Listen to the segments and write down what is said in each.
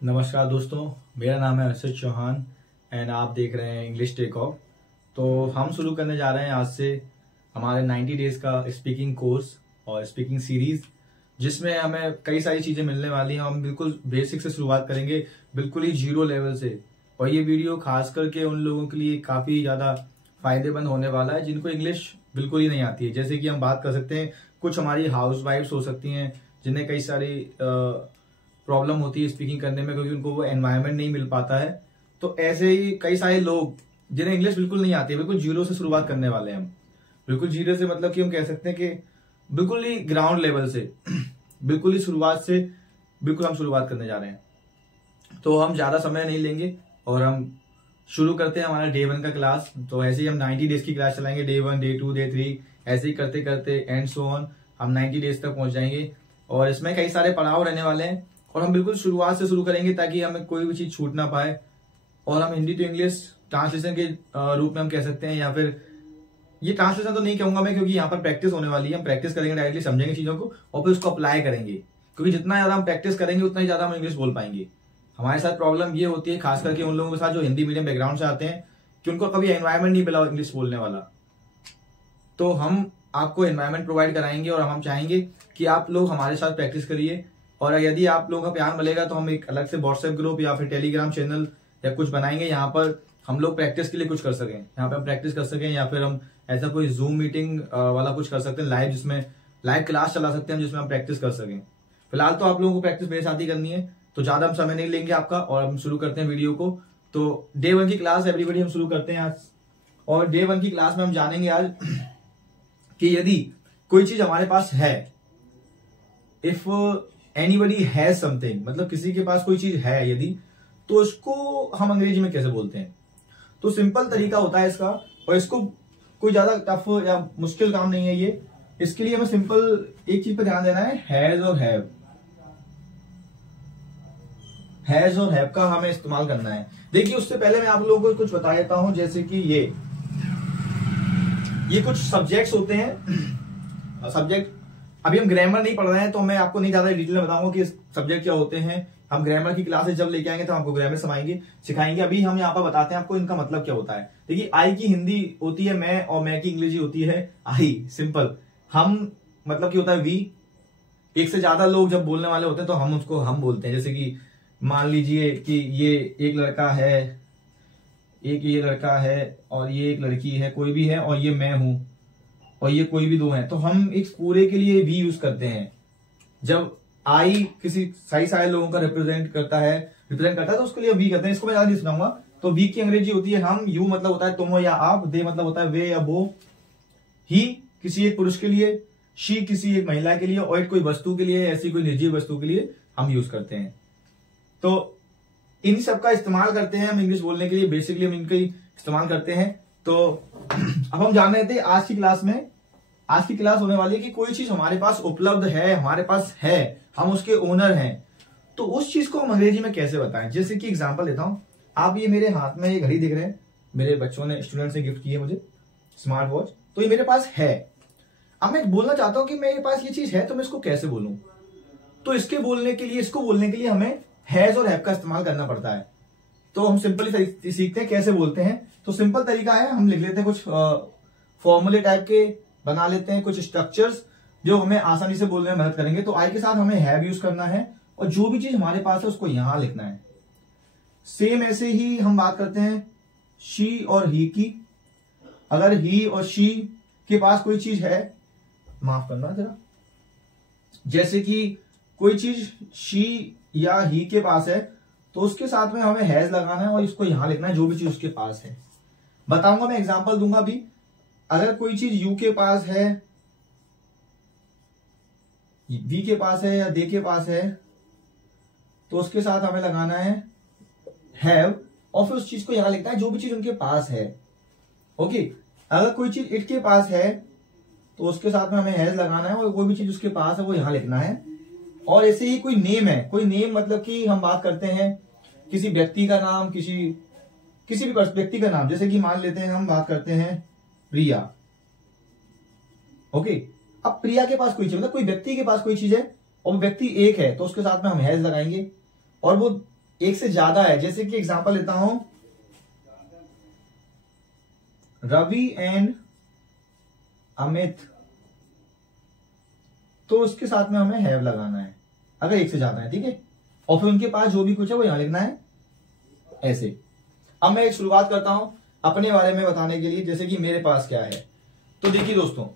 नमस्कार दोस्तों, मेरा नाम है अर्षद चौहान एंड आप देख रहे हैं इंग्लिश टेक ऑफ। तो हम शुरू करने जा रहे हैं आज से हमारे 90 डेज का स्पीकिंग कोर्स और स्पीकिंग सीरीज, जिसमें हमें कई सारी चीजें मिलने वाली हैं। हम बिल्कुल बेसिक से शुरुआत करेंगे, बिल्कुल ही जीरो लेवल से। और ये वीडियो खास करके उन लोगों के लिए काफी ज्यादा फायदेमंद होने वाला है जिनको इंग्लिश बिल्कुल ही नहीं आती है। जैसे कि हम बात कर सकते हैं, कुछ हमारी हाउस वाइफ्स हो सकती हैं जिन्हें कई सारी प्रॉब्लम होती है स्पीकिंग करने में, क्योंकि उनको वो एनवायरनमेंट नहीं मिल पाता है। तो ऐसे ही कई सारे लोग जिन्हें इंग्लिश बिल्कुल नहीं आती है, बिल्कुल जीरो से शुरुआत करने वाले हैं हम। बिल्कुल जीरो से मतलब कि हम कह सकते हैं कि बिल्कुल ही ग्राउंड लेवल से बिल्कुल ही शुरुआत से बिल्कुल हम शुरुआत करने जा रहे हैं। तो हम ज्यादा समय नहीं लेंगे और हम शुरू करते हैं हमारा डे 1 का क्लास। तो ऐसे ही हम 90 डेज की क्लास चलाएंगे, डे 1, डे 2, डे 3, ऐसे ही करते करते एंड सो ऑन हम 90 डेज तक पहुंच जाएंगे। और इसमें कई सारे पड़ाव रहने वाले हैं और हम बिल्कुल शुरुआत से शुरू करेंगे ताकि हमें कोई भी चीज छूट ना पाए। और हम हिंदी टू इंग्लिश ट्रांसलेशन के रूप में हम कह सकते हैं, या फिर ये ट्रांसलेशन तो नहीं कहूंगा मैं, क्योंकि यहाँ पर प्रैक्टिस होने वाली है। हम प्रैक्टिस करेंगे, डायरेक्टली समझेंगे चीजों को और फिर उसको अप्लाई करेंगे, क्योंकि जितना ज्यादा हम प्रैक्टिस करेंगे उतना ही ज्यादा हम इंग्लिश बोल पाएंगे। हमारे साथ प्रॉब्लम ये होती है, खास करके उन लोगों के साथ जो हिंदी मीडियम बैकग्राउंड से आते हैं, कि उनको कभी एनवायरमेंट नहीं मिला इंग्लिश बोलने वाला। तो हम आपको एनवायरमेंट प्रोवाइड कराएंगे और हम चाहेंगे कि आप लोग हमारे साथ प्रैक्टिस करिए। और यदि आप लोगों का प्यार मिलेगा तो हम एक अलग से व्हाट्सएप ग्रुप या फिर टेलीग्राम चैनल या कुछ बनाएंगे, यहाँ पर हम लोग प्रैक्टिस के लिए कुछ कर सकें, यहाँ पे हम प्रैक्टिस कर सकें। या फिर हम ऐसा कोई जूम मीटिंग वाला कुछ कर सकते हैं लाइव, जिसमें लाइव क्लास चला सकते हैं जिसमें हम प्रैक्टिस कर सकें। फिलहाल तो आप लोगों को प्रैक्टिस मेरे साथ ही करनी है, तो ज्यादा हम समय नहीं लेंगे आपका और हम शुरू करते हैं वीडियो को। तो डे 1 की क्लास एवरीबॉडी हम शुरू करते हैं आज। और डे 1 की क्लास में हम जानेंगे आज कि यदि कोई चीज हमारे पास है, इफ एनीबडी हैज समथिंग, मतलब किसी के पास कोई चीज है यदि, तो उसको हम अंग्रेजी में कैसे बोलते हैं। तो सिंपल तरीका होता है इसका, और इसको कोई ज्यादा टफ या मुश्किल काम नहीं है ये। इसके लिए हमें सिंपल एक चीज पर ध्यान देना है, हैज और हैव। हैज और हैव का हमें इस्तेमाल करना है। देखिए, उससे पहले मैं आप लोगों को कुछ बता देता हूं, जैसे कि ये कुछ सब्जेक्ट्स होते हैं। सब्जेक्ट अभी हम ग्रामर नहीं पढ़ रहे हैं, तो मैं आपको नहीं ज्यादा डिटेल में बताऊंगा कि सब्जेक्ट क्या होते हैं। हम ग्रामर की क्लासेस जब लेके आएंगे तो आपको ग्रामर सिखाएंगे। अभी हम यहाँ पर बताते हैं आपको इनका मतलब क्या होता है। देखिए, आई की हिंदी होती है मैं, और मैं की इंग्लिश होती है आई। सिंपल। हम मतलब क्या होता है वी। एक से ज्यादा लोग जब बोलने वाले होते हैं तो हम उसको हम बोलते हैं। जैसे कि मान लीजिए कि ये एक लड़का है, एक ये लड़का है और ये एक लड़की है, कोई भी है, और ये मैं हूं और ये कोई भी दो हैं, तो हम एक पूरे के लिए वी यूज करते हैं। जब आई किसी सही सारे लोगों का रिप्रेजेंट करता है तो उसके लिए वी करते हैं। इसको मैं ज्यादा नहीं सुनाऊंगा। तो वी की अंग्रेजी होती है हम, यू मतलब होता है तुम या आप, दे मतलब होता है वे या वो, ही किसी एक पुरुष के लिए, शी किसी एक महिला के लिए, और कोई वस्तु के लिए, ऐसी कोई निर्जीव वस्तु के लिए हम यूज करते हैं। तो इन सब का इस्तेमाल करते हैं हम इंग्लिश बोलने के लिए। बेसिकली हम इनका इस्तेमाल करते हैं। तो अब हम जान रहे थे आज की क्लास में, आज की क्लास होने वाली है कि कोई चीज हमारे पास उपलब्ध है, हमारे पास है, हम उसके ओनर हैं, तो उस चीज को हम अंग्रेजी में कैसे बताएं। जैसे कि एग्जांपल लेता हूं, आप ये मेरे हाथ में ये घड़ी दिख रहे हैं, मेरे बच्चों ने, स्टूडेंट्स ने गिफ्ट की है मुझे स्मार्ट वॉच, तो ये मेरे पास है। अब मैं बोलना चाहता हूं कि मेरे पास ये चीज है, तो मैं इसको कैसे बोलूं। तो इसको बोलने के लिए हमें हैज और हैव का इस्तेमाल करना पड़ता है। तो हम सिंपली सीखते हैं कैसे बोलते हैं। तो सिंपल तरीका है, हम लिख लेते हैं कुछ फॉर्मूले टाइप के, बना लेते हैं कुछ स्ट्रक्चर्स जो हमें आसानी से बोलने में मदद करेंगे। तो आई के साथ हमें हैव यूज करना है और जो भी चीज हमारे पास है उसको यहां लिखना है। सेम ऐसे ही हम बात करते हैं शी और ही की। अगर ही और शी के पास कोई चीज है, माफ करना जरा, जैसे कि कोई चीज शी या ही के पास है, तो उसके साथ में हमें हैज लगाना है और इसको यहां लिखना है, जो भी चीज उसके पास है। बताऊंगा, मैं एग्जांपल दूंगा अभी। अगर कोई चीज यू के पास है, वी के पास है या दे के पास है, तो उसके साथ हमें लगाना है हैव और फिर उस चीज को यहां लिखना है, जो भी चीज उनके पास है। ओके। अगर कोई चीज इट के पास है तो उसके साथ में हमें हैज लगाना है और कोई भी चीज उसके पास है वो यहां लिखना है। और ऐसे ही कोई नेम है, कोई नेम मतलब कि हम बात करते हैं किसी व्यक्ति का नाम, किसी भी व्यक्ति का नाम, जैसे कि मान लेते हैं हम बात करते हैं प्रिया। ओके। अब प्रिया के पास कोई चीज, मतलब कोई व्यक्ति के पास कोई चीज है और व्यक्ति एक है, तो उसके साथ में हम हैज लगाएंगे। और वो एक से ज्यादा है, जैसे कि एग्जांपल लेता हूं, रवि एंड अमित, तो उसके साथ में हमें हैव लगाना है अगर एक से ज्यादा है, ठीक है। और फिर उनके पास जो भी कुछ है वो यहां लिखना है ऐसे। अब मैं एक शुरुआत करता हूं अपने बारे में बताने के लिए, जैसे कि मेरे पास क्या है। तो देखिए दोस्तों,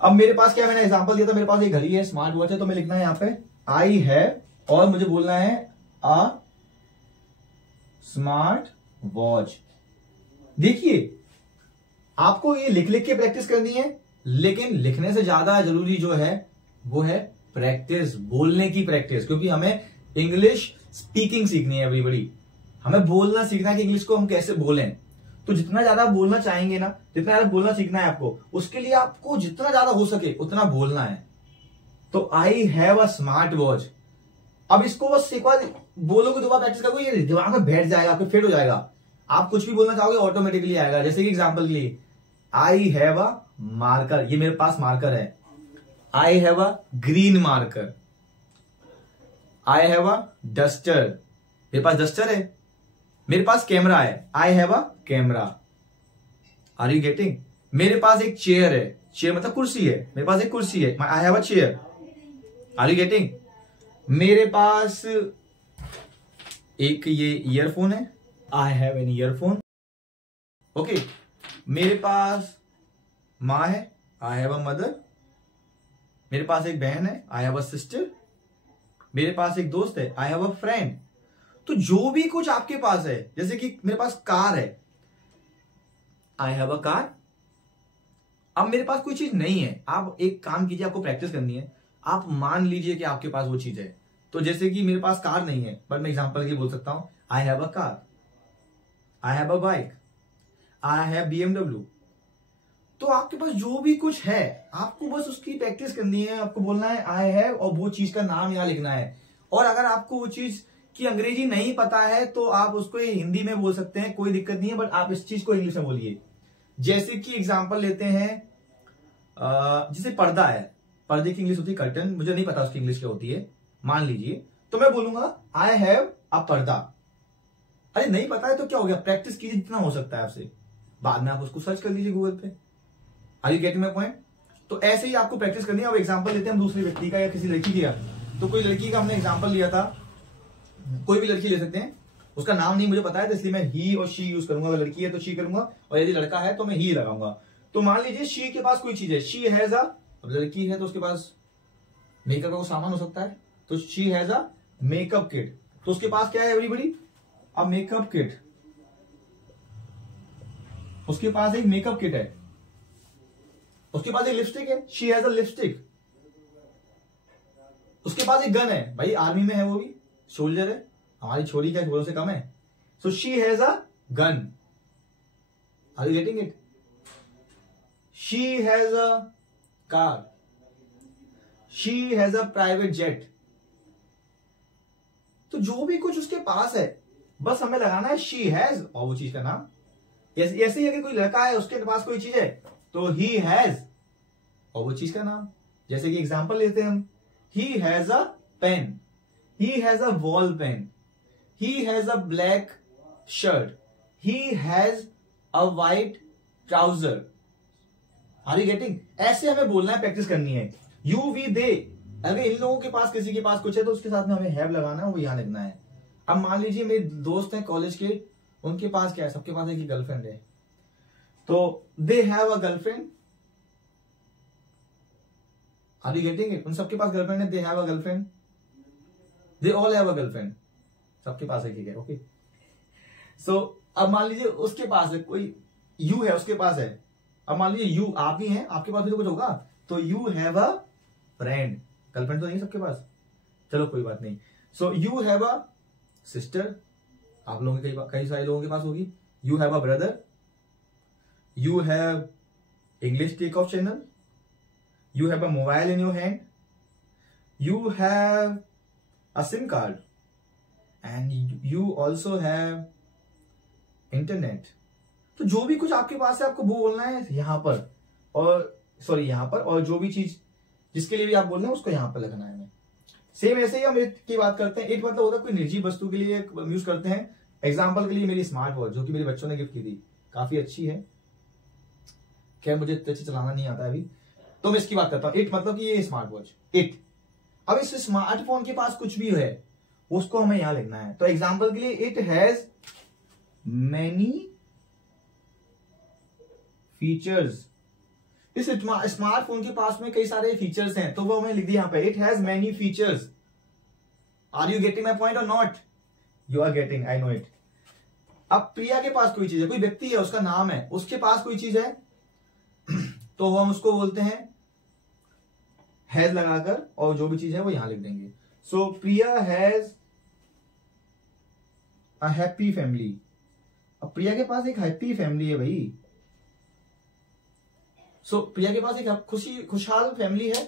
अब मेरे पास क्या है, मैंने एग्जांपल दिया था, मेरे पास एक घड़ी है, स्मार्ट वॉच है, तो मैं लिखना है यहां पे आई हैव, और मुझे बोलना है अ स्मार्ट वॉच। देखिए आपको ये लिख लिख के प्रैक्टिस करनी है, लेकिन लिखने से ज्यादा जरूरी जो है वो है प्रैक्टिस, बोलने की प्रैक्टिस, क्योंकि हमें इंग्लिश स्पीकिंग सीखनी है एवरीबॉडी। हमें बोलना सीखना है कि इंग्लिश को हम कैसे बोलें। तो जितना ज्यादा बोलना चाहेंगे ना, जितना ज्यादा बोलना सीखना है आपको, उसके लिए आपको जितना ज्यादा हो सके उतना बोलना है। तो आई हैव अ स्मार्ट वॉच। अब इसको बस एक बार बोलोगे, दोबारा प्रैक्टिस करोगे, ये दिमाग में बैठ जाएगा, आपको फिट हो जाएगा। आप कुछ भी बोलना चाहोगे ऑटोमेटिकली आएगा। जैसे कि एग्जांपल के लिए आई हैव अ मार्कर, ये मेरे पास मार्कर है। I have a green marker. I have a duster, मेरे पास डस्टर है। मेरे पास कैमरा है, I have a camera. Are you getting? मेरे पास एक चेयर है, चेयर मतलब कुर्सी है, मेरे पास एक कुर्सी है, I have a chair. Are you getting? मेरे पास एक ये ईयरफोन है, I have an earphone. Okay, मेरे पास माँ है, आई हैव अ मदर। मेरे पास एक बहन है, आई हैव अ सिस्टर। मेरे पास एक दोस्त है, आई हैव अ फ्रेंड। तो जो भी कुछ आपके पास है, जैसे कि मेरे पास कार है, आई हैव अ कार। अब मेरे पास कोई चीज नहीं है, आप एक काम कीजिए, आपको प्रैक्टिस करनी है। आप मान लीजिए कि आपके पास वो चीज है। तो जैसे कि मेरे पास कार नहीं है, पर मैं एग्जांपल के लिए बोल सकता हूं, आई have a car, I have a bike, I have BMW। तो आपके पास जो भी कुछ है, आपको बस उसकी प्रैक्टिस करनी है। आपको बोलना है आई हैव, और वो चीज का नाम यहां लिखना है। और अगर आपको वो चीज की अंग्रेजी नहीं पता है तो आप उसको हिंदी में बोल सकते हैं, कोई दिक्कत नहीं है, बट आप इस चीज को इंग्लिश में बोलिए। जैसे कि एग्जांपल लेते हैं, जैसे पर्दा है, पर्दे की इंग्लिश होती है कर्टन, मुझे नहीं पता उसकी इंग्लिश क्या होती है, मान लीजिए। तो मैं बोलूंगा आई हैव अ पर्दा। अरे नहीं पता है तो क्या हो गया, प्रैक्टिस कीजिए जितना हो सकता है आपसे, बाद में आप उसको सर्च कर लीजिए गूगल पे। Are you getting my point? तो ऐसे ही आपको प्रैक्टिस करनी है। अब एग्जांपल लेते हैं हम दूसरे व्यक्ति का या किसी लड़की का। तो कोई लड़की का हमने एग्जांपल लिया था, कोई भी लड़की ले सकते हैं, उसका नाम नहीं मुझे पता है, तो इसलिए मैं ही और शी यूज करूंगा। अगर लड़की है तो शी करूंगा, और यदि लड़का है तो मैं ही लगाऊंगा। तो मान लीजिए शी के पास कोई चीज है, शी हैज अ, अब लड़की है तो उसके पास मेकअप का सामान हो सकता है, तो she has a makeup kit. तो उसके पास क्या है एवरीबॉडी? A makeup kit. उसके पास एक मेकअप किट है। उसके पास एक लिपस्टिक है, शी हैज अ लिपस्टिक। उसके पास एक गन है, भाई आर्मी में है, वो भी सोल्जर है, हमारी छोरी क्या घोड़ों से कम है। So she has a gun. Are you getting it? She has a car, she has a private jet. तो जो भी कुछ उसके पास है, बस हमें लगाना है शी हैज और वो चीज का नाम। ऐसे ही अगर कोई लड़का है, उसके पास कोई चीज है, तो ही हैज और वो चीज का नाम। जैसे कि एग्जांपल लेते हैं हम, he has a pen, he has a wall pen, he has a black shirt, he has a white trouser. Are you getting? ऐसे हमें बोलना है, प्रैक्टिस करनी है। यू वी दे, अगर इन लोगों के पास किसी के पास कुछ है तो उसके साथ में हमें हैव लगाना है, वो यहां लिखना है। अब मान लीजिए मेरे दोस्त हैं कॉलेज के, उनके पास क्या है, सबके पास एक ही गर्लफ्रेंड है, तो they have a girlfriend. Are you getting it? उन सबके पास गर्लफ्रेंड है, they have a girlfriend, they all have a girlfriend, सबके पास एक ही है। ओके, सो अब मान लीजिए उसके पास है कोई, यू है उसके पास है। अब मान लीजिए यू आप ही हैं, आपके पास भी तो कुछ होगा, तो you have a friend. Girlfriend तो नहीं सबके पास, चलो कोई बात नहीं। So you have a sister, आप लोगों के कई सारे लोगों के पास होगी। You have a brother, you have English take off channel, you have a mobile in your hand, you have a SIM card, and you also have internet। तो जो भी कुछ आपके पास है आपको वो बोलना है यहां पर, और सॉरी यहां पर, और जो भी चीज जिसके लिए भी आप बोल रहे हैं उसको यहां पर लिखना है। सेम ऐसे ही हम इट की बात करते हैं। इट मतलब होता है कोई निर्जीव वस्तु के लिए यूज करते हैं। एग्जाम्पल के लिए मेरी स्मार्ट वॉच जो कि मेरे बच्चों ने गिफ्ट की थी, काफी अच्छी है। खैर मुझे अच्छे चलाना नहीं आता अभी, तो मैं इसकी बात करता हूँ। इट मतलब कि ये स्मार्ट वॉच, इट। अब इस स्मार्टफोन के पास कुछ भी है उसको हमें यहां लिखना है। तो एग्जाम्पल के लिए इट हैज मैनी फीचर्स। इस स्मार्टफोन के पास में कई सारे फीचर्स हैं, तो वो हमें लिख दिया यहां पे, it has many features. Are you getting my point और not? You are getting, I know it. अब प्रिया के पास कोई चीज है, कोई व्यक्ति है, उसका नाम है, उसके पास कोई चीज है तो हम उसको बोलते हैं हैज लगाकर, और जो भी चीज है वो यहां लिख देंगे। सो प्रिया हैज अ हैप्पी फैमिली। अब प्रिया के पास एक हैप्पी फैमिली है भाई। सो प्रिया के पास एक खुशहाल फैमिली है,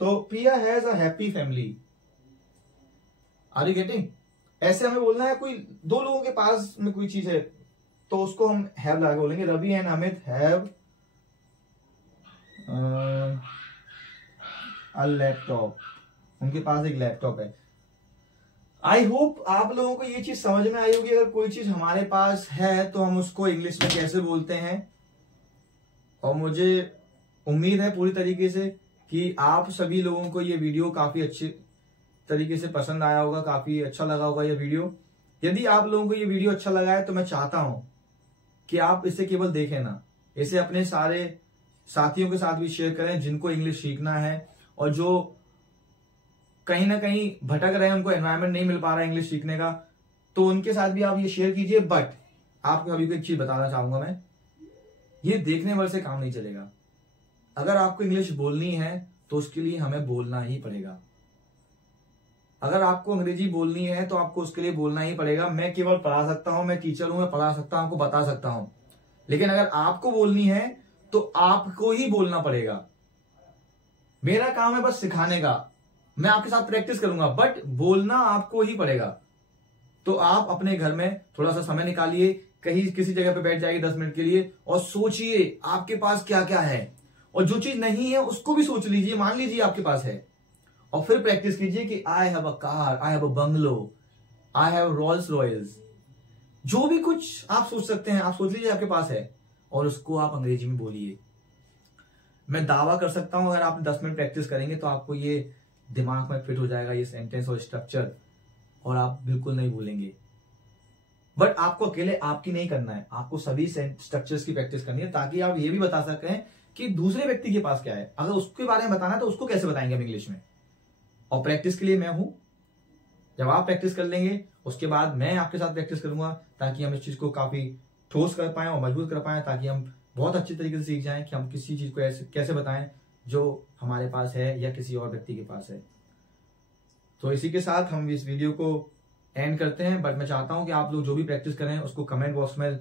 तो Priya has a happy family. Are you getting? ऐसे हमें बोलना है कोई दो लोगों के पास में कोई चीज है तो उसको हम हैव लगा बोलेंगे। Ravi and Amit have a laptop. उनके पास एक लैपटॉप है। आई होप आप लोगों को ये चीज समझ में आई होगी। अगर कोई चीज हमारे पास है तो हम उसको इंग्लिश में कैसे बोलते हैं, और मुझे उम्मीद है पूरी तरीके से कि आप सभी लोगों को ये वीडियो काफी अच्छे तरीके से पसंद आया होगा, काफी अच्छा लगा होगा ये वीडियो। यदि आप लोगों को ये वीडियो अच्छा लगा है तो मैं चाहता हूं कि आप इसे केवल देखें ना, इसे अपने सारे साथियों के साथ भी शेयर करें जिनको इंग्लिश सीखना है और जो कहीं ना कहीं भटक रहे हैं, उनको एनवायरनमेंट नहीं मिल पा रहा है इंग्लिश सीखने का, तो उनके साथ भी आप ये शेयर कीजिए। बट आपको अभी एक चीज बताना चाहूंगा मैं, ये देखने भर से काम नहीं चलेगा। अगर आपको इंग्लिश बोलनी है तो उसके लिए हमें बोलना ही पड़ेगा। अगर आपको अंग्रेजी बोलनी है तो आपको उसके लिए बोलना ही पड़ेगा। मैं केवल पढ़ा सकता हूं, मैं टीचर हूं, मैं पढ़ा सकता हूं, आपको बता सकता हूं, लेकिन अगर आपको बोलनी है तो आपको ही बोलना पड़ेगा। मेरा काम है बस सिखाने का, मैं आपके साथ प्रैक्टिस करूंगा, बट बोलना आपको ही पड़ेगा। तो आप अपने घर में थोड़ा सा समय निकालिए, कहीं किसी जगह पे बैठ जाइए 10 मिनट के लिए और सोचिए आपके पास क्या क्या है, और जो चीज नहीं है उसको भी सोच लीजिए, मान लीजिए आपके पास है, और फिर प्रैक्टिस कीजिए कि I have a car, I have a bungalow, I have Rolls Royce. जो भी कुछ आप सोच सकते हैं आप सोच लीजिए आपके पास है, और उसको आप अंग्रेजी में बोलिए। मैं दावा कर सकता हूं अगर आप 10 मिनट प्रैक्टिस करेंगे तो आपको ये दिमाग में फिट हो जाएगा, ये सेंटेंस और स्ट्रक्चर, और आप बिल्कुल नहीं भूलेंगे। बट आपको अकेले आपकी नहीं करना है, आपको सभी स्ट्रक्चर्स की प्रैक्टिस करनी है, ताकि आप ये भी बता सकें कि दूसरे व्यक्ति के पास क्या है। अगर उसके बारे में बताना है तो उसको कैसे बताएंगे हम इंग्लिश में। और प्रैक्टिस के लिए मैं हूं, जब आप प्रैक्टिस कर लेंगे उसके बाद मैं आपके साथ प्रैक्टिस करूंगा, ताकि हम इस चीज को काफी ठोस कर पाए और मजबूत कर पाए, ताकि हम बहुत अच्छी तरीके से सीख जाएं कि हम किसी चीज को कैसे बताएं जो हमारे पास है या किसी और व्यक्ति के पास है। तो इसी के साथ हम इस वीडियो को एंड करते हैं। बट मैं चाहता हूं कि आप लोग जो भी प्रैक्टिस करें उसको कमेंट बॉक्स में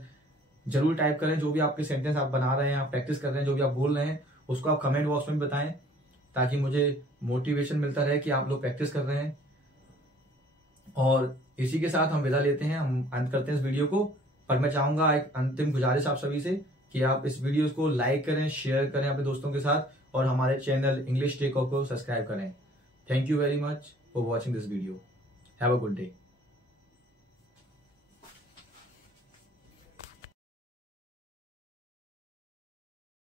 जरूर टाइप करें। जो भी आपके सेंटेंस आप बना रहे हैं, आप प्रैक्टिस कर रहे हैं, जो भी आप बोल रहे हैं, उसको आप कमेंट बॉक्स में बताएं, ताकि मुझे मोटिवेशन मिलता रहे कि आप लोग प्रैक्टिस कर रहे हैं। और इसी के साथ हम विदा लेते हैं, हम अंत करते हैं इस वीडियो को। पर मैं चाहूंगा एक अंतिम गुजारिश आप सभी से कि आप इस वीडियो को लाइक करें, शेयर करें अपने दोस्तों के साथ, और हमारे चैनल इंग्लिश टेक ऑफ को सब्सक्राइब करें। Thank you very much for watching this video. Have a good day.